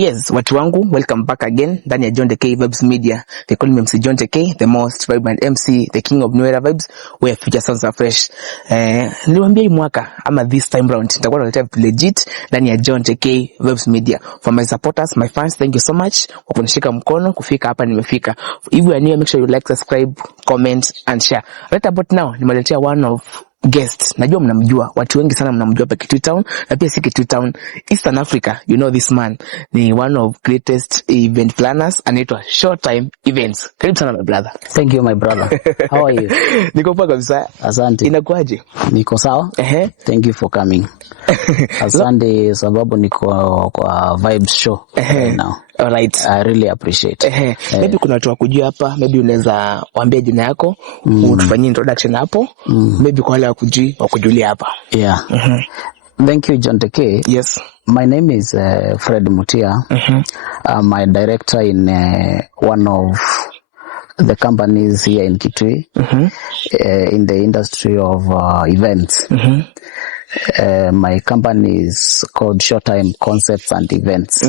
Yes, watu wangu, welcome back again ndani ya John the K Vibes Media. They call me MC John the K, the most vibrant MC, the king of new era vibes, where future sounds are fresh. Niliwaambia hii mwaka ama this time round nitakuwa naletea vitu legit ndani ya John the K Vibes Media. For my supporters, my fans, thank you so much kwa kunishika mkono kufika hapa nimefika. If you are new, make sure you like, subscribe, comment and share. Right about now, nimeletea one of guest. Najua mnamjua, watu wengi sana mnamjua hapa Kitui Town, na pia si Kitui Town, Eastern Africa. You know this man ni one of greatest event planners, anaitwa Showtime Events. Karibu sana my brother. Thank you my brother. How are you? Niko poa kabisa. Asante. Inakuaje? Niko sawa? Thank you for coming. Asante sababu niko kwa Vibes Show right now. Alright. I really appreciate. Maybe kuna watu wakujua hapa, maybe unaweza waambia jina yako, utufanyie introduction hapo. Maybe kwa wale wakujulia hapa. Yeah. Thank you John the K. Yes. My name is Fred Mutia. I'm a director in one of the companies here in Kitui, in the industry of events. My company is called Showtime Concepts and Events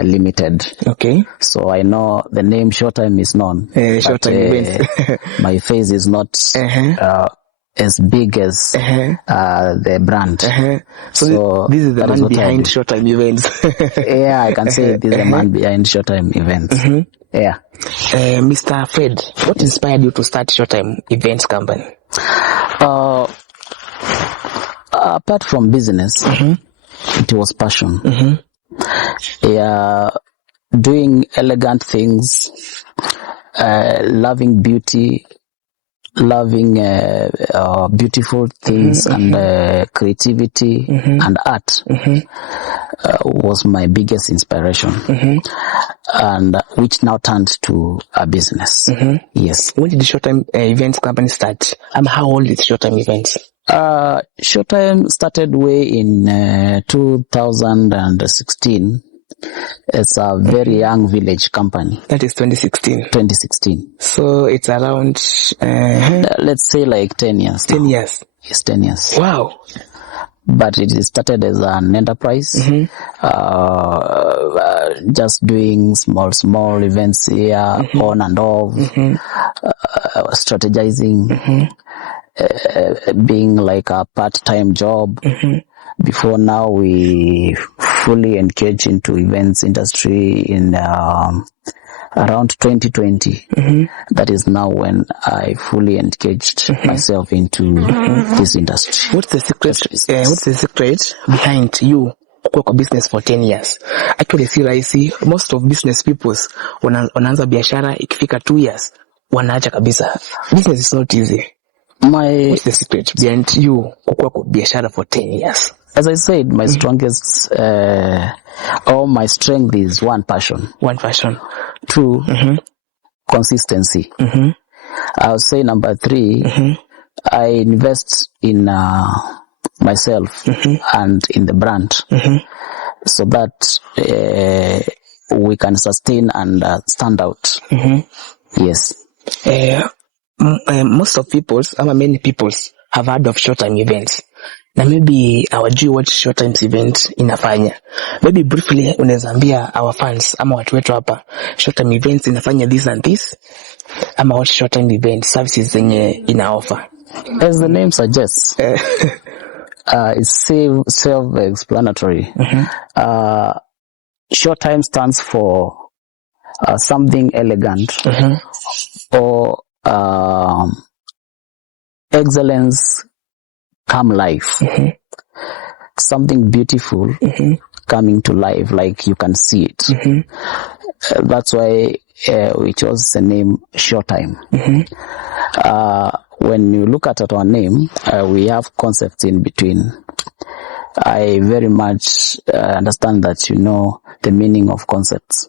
Limited. Okay. So I know the name Showtime is known. Showtime Events. My face is not as big as the brand. So this is the man behind Showtime Events. Yeah, I can say this is the man behind Showtime Events. Yeah. Mr. Fred, what inspired you to start Showtime Events company? Apart from business, it was passion. Yeah, doing elegant things, loving beauty, loving beautiful things and creativity and art was my biggest inspiration, and which now turned to a business. Yes. When did the Showtime Events company start? How old is Showtime Events? Showtime started way in 2016. It's a very young village company. That is 2016. 2016. So it's around let's say like 10 years. 10 years. Yes, 10 years. Wow. But it started as an enterprise, just doing small events here, on and off, strategizing, being like a part-time job. Before now, we fully engage into events industry in around 2020. That is now when I fully engaged myself into this industry. What's the secret behind you kwa business for 10 years? Actually, si rahisi. Most of business people wanaanza biashara ikifika 2 years wanaacha kabisa. Business is not easy. What's the secret behind you kwa biashara for 10 years? As I said, my strongest my strength is one, passion. One passion. 2, consistency. I would say number 3, I invest in myself and in the brand, so that we can sustain and stand out. Yes. Most of many peoples have heard of Showtime Events. Na maybe hawajui what Showtime Event inafanya. Maybe briefly unaweza ambia our fans ama watu wetu hapa, Showtime Events inafanya this and this, ama what Showtime Event services zenye ina offer. As the name suggests, it's self-explanatory. Showtime stands for something elegant or excellence come life. Something beautiful coming to life, like you can see it. That's why we chose the name Showtime. When you look at our name, we have concepts in between. I very much understand that you know the meaning of concepts.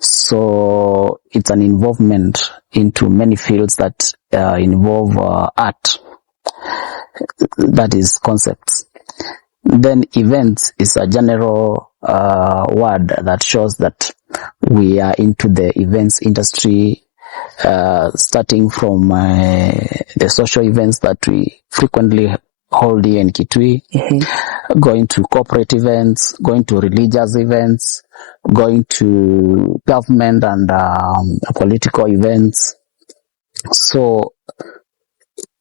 So it's an involvement into many fields that involve art. That is concepts. Then events is a general word that shows that we are into the events industry, starting from the social events that we frequently hold here in Kitui, going to corporate events, going to religious events, going to government and political events. So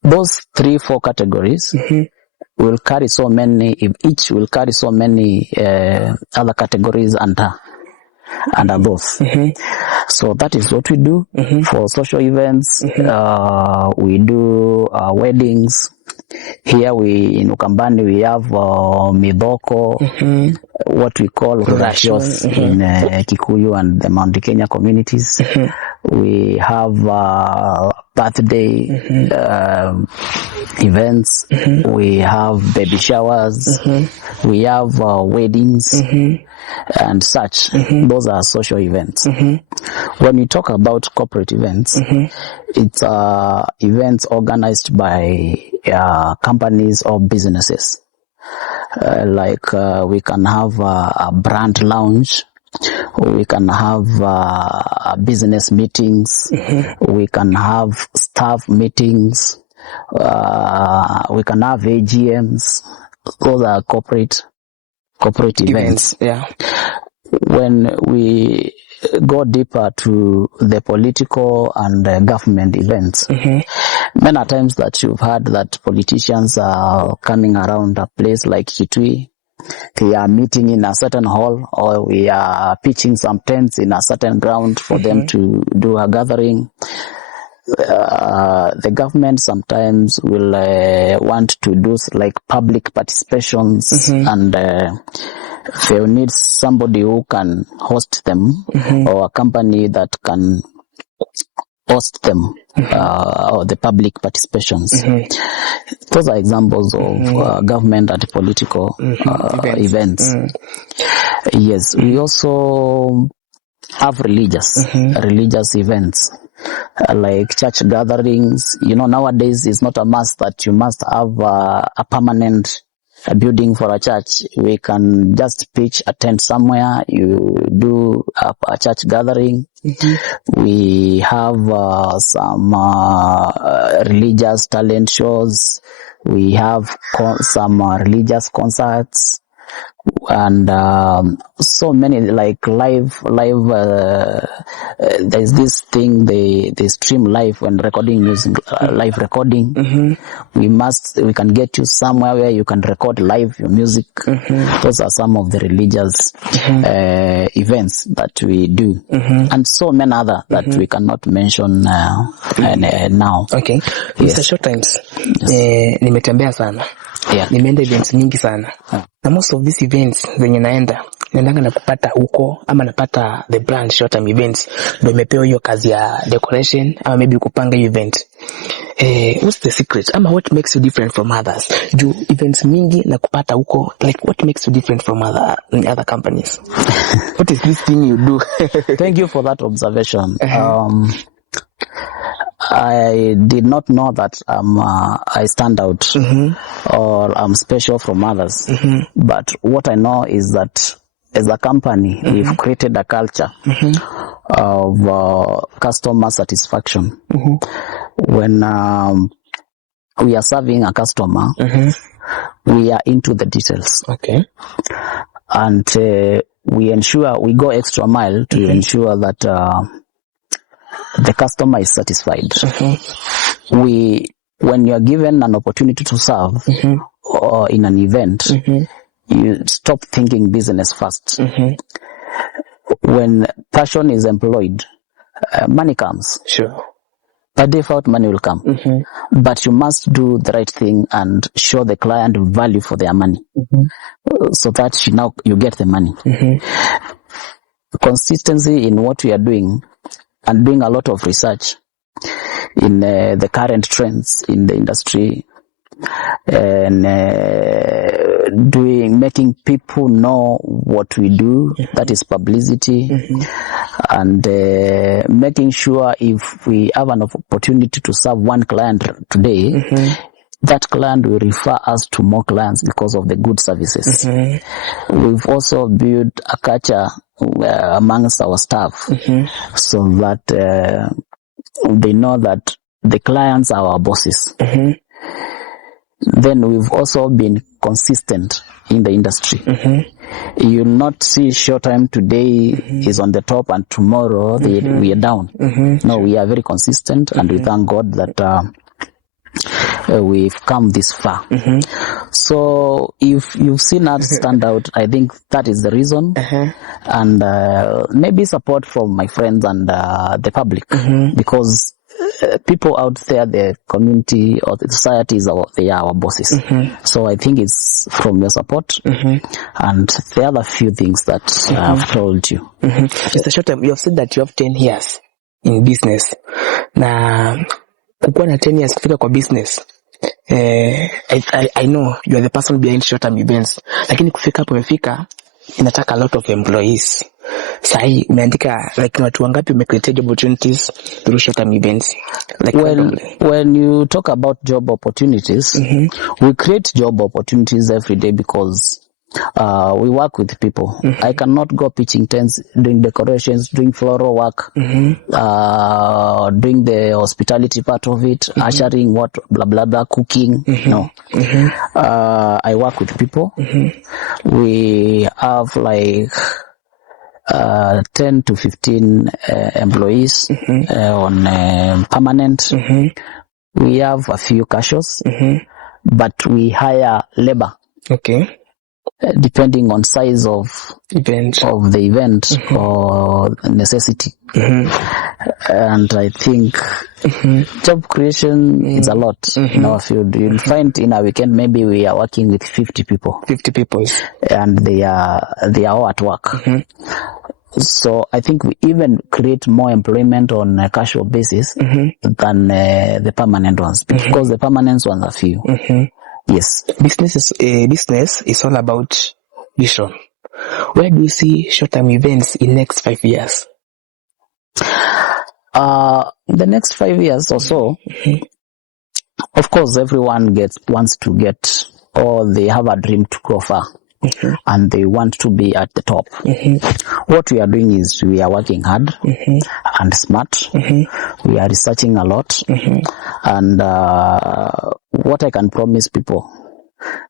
those 3-4 categories will carry so many, each will carry so many other categories under those. So that is what we do for social events. We do weddings. Here in Ukambani we have Midoko, what we call Rurashos in Kikuyu and the Mount Kenya communities. We have birthday events. We have baby showers. We have weddings and such. Those are social events. When we talk about corporate events, it's events organized by companies or businesses. Like we can have a brand launch. We can have business meetings. We can have staff meetings. We can have AGMs. Those are corporate events. Yeah. When we go deeper to the political and government events, many times that you've heard that politicians are coming around a place like Kitui. They are meeting in a certain hall, or we are pitching some tents in a certain ground for them to do a gathering. The government sometimes will want to do like public participations, and they will need somebody who can host them, or a company that can host them, or the public participations. Those are examples of government and political events. Yes, we also have religious events. Like church gatherings. Nowadays it's not a must that you must have a permanent building for a church. We can just pitch a tent somewhere, you do a church gathering. We have some religious talent shows. We have some religious concerts. And so many like live there's this thing they stream live when recording music, live recording. We can get you somewhere where you can record live your music. Those are some of the religious events that we do, and so many other that we cannot mention now. Okay. Mr. Showtimes, nimetembea sana. Nimeenda events mingi sana. Na most of these events zenye naendanga na kupata huko, ama napata the brand Showtime events, ndio imepewa hiyo kazi ya decoration, ama maybe kupanga event. What's the secret? Ama what makes you different from others? Do events mingi na kupata huko, like what makes you different from other companies? What is this thing you do? Thank you for that observation. I did not know that I stand out or I'm special from others. But what I know is that as a company, we've created a culture of customer satisfaction. When we are serving a customer, we are into the details. Okay. And we go extra mile to ensure that the customer is satisfied. When you are given an opportunity to serve or in an event, you stop thinking business first. When passion is employed, money comes. Sure. By default, money will come. But you must do the right thing and show the client value for their money, so that you get the money. Consistency in what we are doing, and doing a lot of research in the current trends in the industry, and making people know what we do, that is publicity, and making sure if we have an opportunity to serve one client today, that client will refer us to more clients because of the good services. We've also built a culture amongst our staff, so that they know that the clients are our bosses. Then we've also been consistent in the industry. You'll not see Showtime today is on the top and tomorrow we are down. No, we are very consistent, and we thank God that we've come this far. So if you've seen us stand out, I think that is the reason. And maybe support from my friends and the public, because people out there, the community or the society, they are our bosses. So I think it's from your support and the other few things that I've told you. Mr. Showtime, you have said that you have 10 years in business. Na kukuwa na 10 years kufika kwa business, I know you are the person behind Showtime events, lakini kufika hapo umefika inataka a lot of employees. Sahi umeandika like watu wangapi umecreate job opportunities through Showtime events? Like when you talk about job opportunities, we create job opportunities every day because we work with people. I cannot go pitching tents, doing decorations, doing floral work, doing the hospitality part of it, ushering, what, blah, blah, blah, cooking. No. I work with people. We have like 10 to 15 employees on permanent. We have a few casuals, but we hire labor. Okay. Depending on size of the event or necessity. And I think job creation is a lot in our field. You'll find in a weekend maybe we are working with 50 people. 50 people. And they are all at work. So I think we even create more employment on a casual basis than the permanent ones, because the permanent ones are few. Yes. Business is all about vision. Where do you see Showtime events in next 5 years? The next 5 years or so, of course, everyone wants to get, or they have a dream to go far. And they want to be at the top. What we are doing is we are working hard and smart. We are researching a lot. And what I can promise people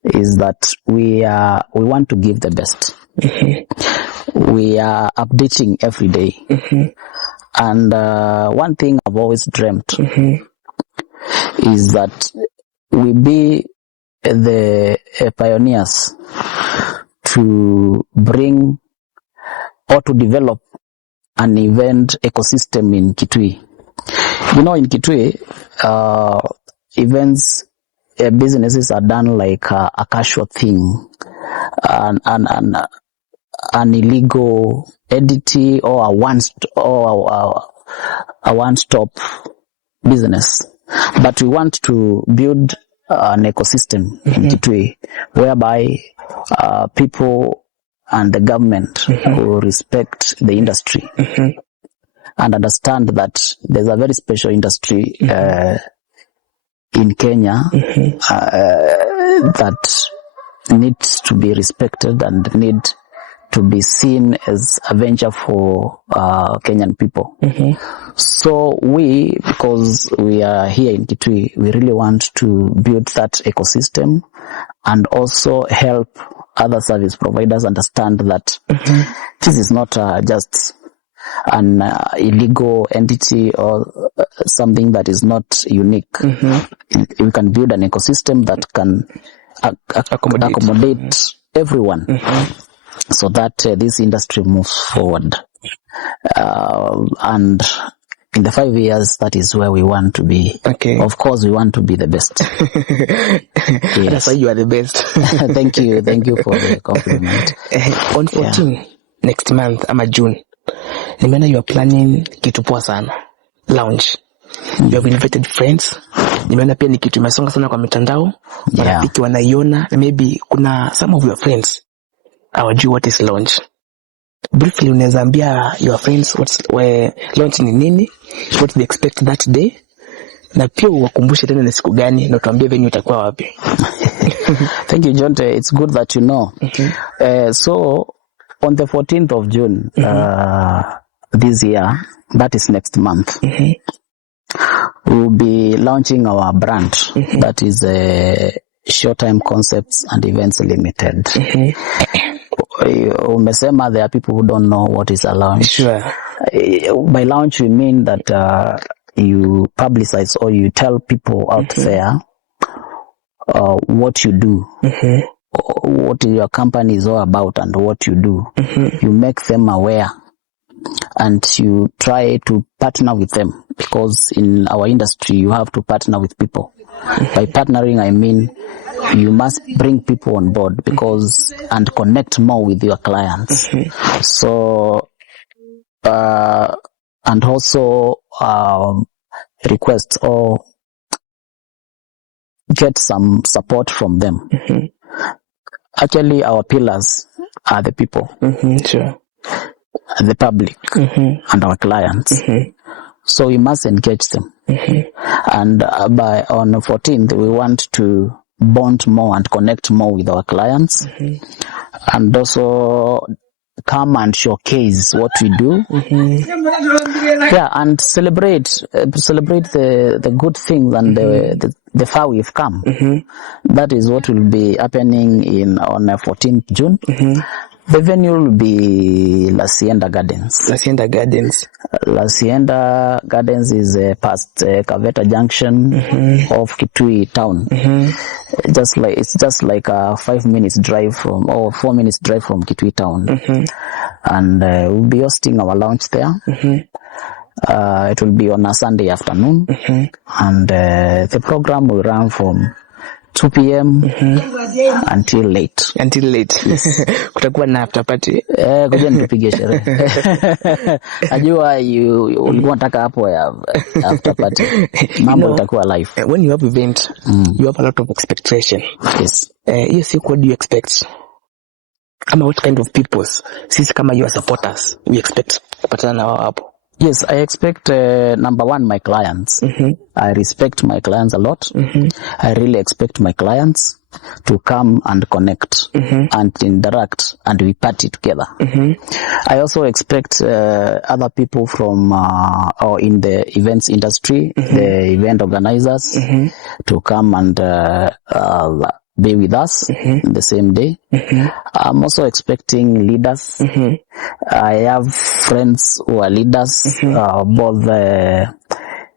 is that we want to give the best. We are updating every day. And one thing I've always dreamt is that we be the pioneers to bring or to develop an event ecosystem in Kitui. You know, in Kitui, events, businesses are done like a casual thing, an illegal entity, or a one-stop business. But we want to build an ecosystem in Kitui whereby people and the government will respect the industry and understand that there's a very special industry in Kenya that needs to be respected and need to be seen as a venture for Kenyan people. So because we are here in Kitui, we really want to build that ecosystem and also help other service providers understand that this is not just an illegal entity or something that is not unique. We can build an ecosystem that can accommodate everyone, so that this industry moves forward. And in the 5 years, that is where we want to be. Okay. Of course, we want to be the best. Yes. That's why you are the best. Thank you for the compliment. On 14 next month, ama June, nimeona you are planning kitu poa sana, lounge. You have invited friends. Nimeona pia ni kitu imesonga sana kwa mitandao. Marafiki wanaiona. Maybe kuna some of your friends hawajui what is launch. Briefly unaweza ambia your friends launch ni nini, what they expect that day, na pia uwakumbushe tena ni siku gani, na tuambie venue itakuwa wapi. Thank you, Jonte. It's good that you know. So on the 14th of June this year, that is next month, we'll be launching our brand. That is Short-time concepts and events limited. Umesema there are people who don't know what is a launch. Sure. By launch we mean that you publicize or you tell people out there what you do, what your company is all about and what you do. You make them aware and you try to partner with them, because in our industry you have to partner with people. By partnering I mean you must bring people on board because and connect more with your clients. So and also request or get some support from them. Actually our pillars are the people, Sure. the public, and our clients. So we must engage them. And by on the 14th we want to bond more and connect more with our clients, and also come and showcase what we do. Yeah, and celebrate the good things and the far we've come. That is what will be happening on 14th June. The venue will be La Hacienda Gardens. La Hacienda Gardens. La Hacienda Gardens is past Caveta Junction of Kitui town. It's just like a 5 minutes drive from, or 4 minutes drive from Kitui town. And we'll be hosting our launch there. It will be on a Sunday afternoon. And the program will run from 2 p.m. until late. Until late. Kutakuwa na after party. Kuja nipige sherehe. Najua ulikuwa unataka hapo ya after party. Mambo itakuwa live. When you have event, you have a lot of expectation. Yes. Hiyo siku, what do you expect? Ama what kind of people sisi kama your supporters we expect kupatana na wao hapo? Yes, I expect number one, my clients. I respect my clients a lot. I really expect my clients to come and connect and interact and we party together. I also expect other people from or in the events industry, the event organizers, to come and be with us the same day. I'm also expecting leaders. I have friends who are leaders, both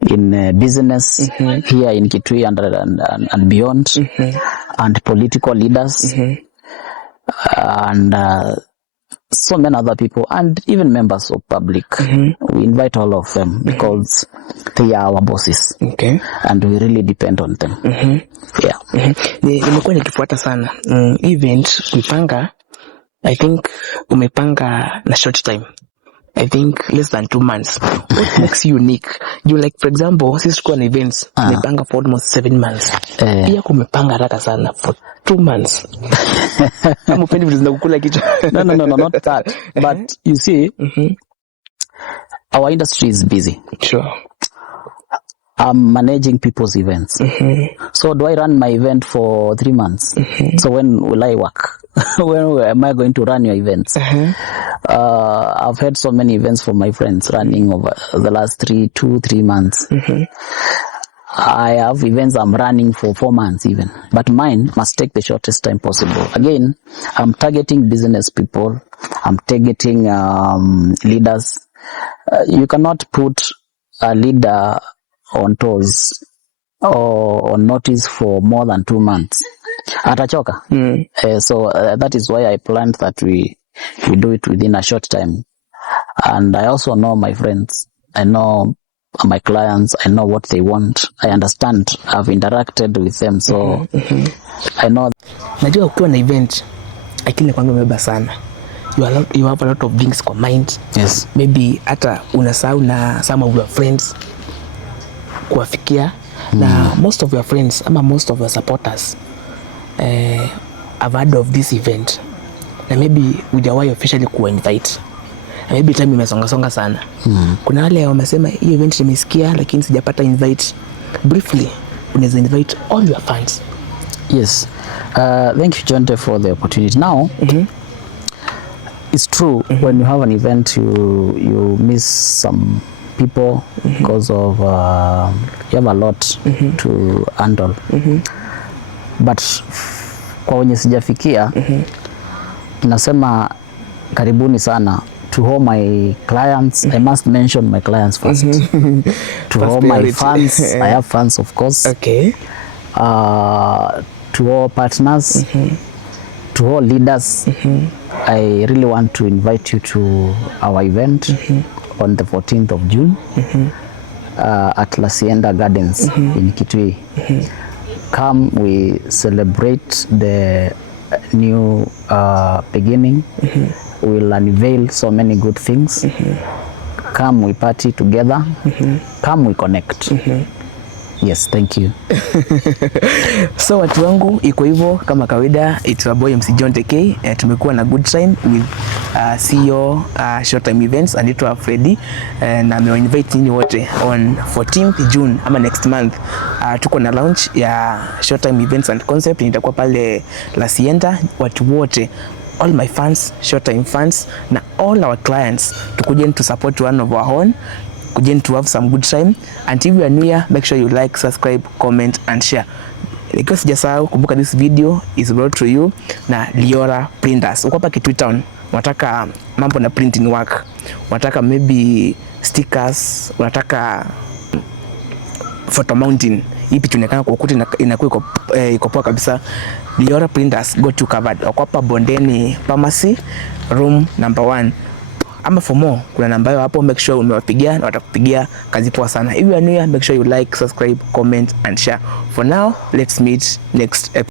in business here in Kitui and beyond, and political leaders, and so many other people, and even members of public. We invite all of them because they are our bosses. Okay. And we really depend on them. Yeah. Nimekuwa nikifuata sana event kupanga. I think umepanga na short time. I think less than 2 months. What makes you unique? You like, for example, sisi tuko na events umepanga for almost 7 months. Pia kumepanga haraka sana for 2 months. Kama upendi vitu zinakukula kichwa. No, not that. But you see, our industry is busy. Sure. I'm managing people's events. So do I run my event for 3 months? So when will I work? When am I going to run your events? I've had so many events for my friends running over the last 3 months. I have events I'm running for 4 months even. But mine must take the shortest time possible. Again, I'm targeting business people. I'm targeting leaders. You cannot put a leader on toes or on notice for more than 2 months. Atachoka. So that is why I planned that we do it within a short time. And I also know my friends. I know my clients. I know what they want. I understand. I've interacted with them. So I know. Najua ukiwa na event, akili kwangu imebeba sana. You have a lot of things kwa mind. Yes. Maybe hata unasahau na some of your friends kuwafikia. Na most of your friends ama most of your supporters have heard of this event. Na maybe hujawahi officially kuinvite. Na maybe time imesonga sana. Kuna wale wamesema hii event nimesikia lakini sijapata invite. Briefly, unaweza invite all your fans. Yes. Thank you, Jonte, for the opportunity. Now, it's true, when you have an event, you miss some people because of you have a lot to handle. but kwa wenye sijafikia nasema karibuni sana. To all my clients, I must mention my clients first. To all my fans, I have fans of course. Okay. To all partners, to all leaders, I really want to invite you to our event on the 14th of June at La Hacienda Gardens in Kitui. Come, we celebrate the new beginning. We'll unveil so many good things. Come, we party together. Come, we connect. Yes, thank you. So watu wangu, iko hivyo kama kawaida. It's your boy MC Jonte K. Tumekuwa na good time with CEO Short Time Events anaitwa Freddy, na ameinvite nyinyi wote on 14th June ama next month. Tuko na launch ya Short Time Events and Concept, itakuwa pale La Hacienda. Watu wote, all my fans, Short Time fans na all our clients, tukuje to support one of our own, kujeni to have some good time. Until you are new here, make sure you like, subscribe, comment and share. Ikiwa sijasahau, kumbuka this video is brought to you na Liora Printers. Uko hapa Kitui Town, unataka mambo na printing work, unataka maybe stickers, unataka photo mounting, hii picha inaonekana kwa ukuta inakuwa iko poa kabisa. Liora Printers, go to covered. Uko hapa Bondeni Pharmacy, room number 1. Ama for more, kuna namba yao hapo, make sure umewapigia na watakupigia kazi poa sana. If you are new here, make sure you like, subscribe, comment and share. For now, let's meet next episode.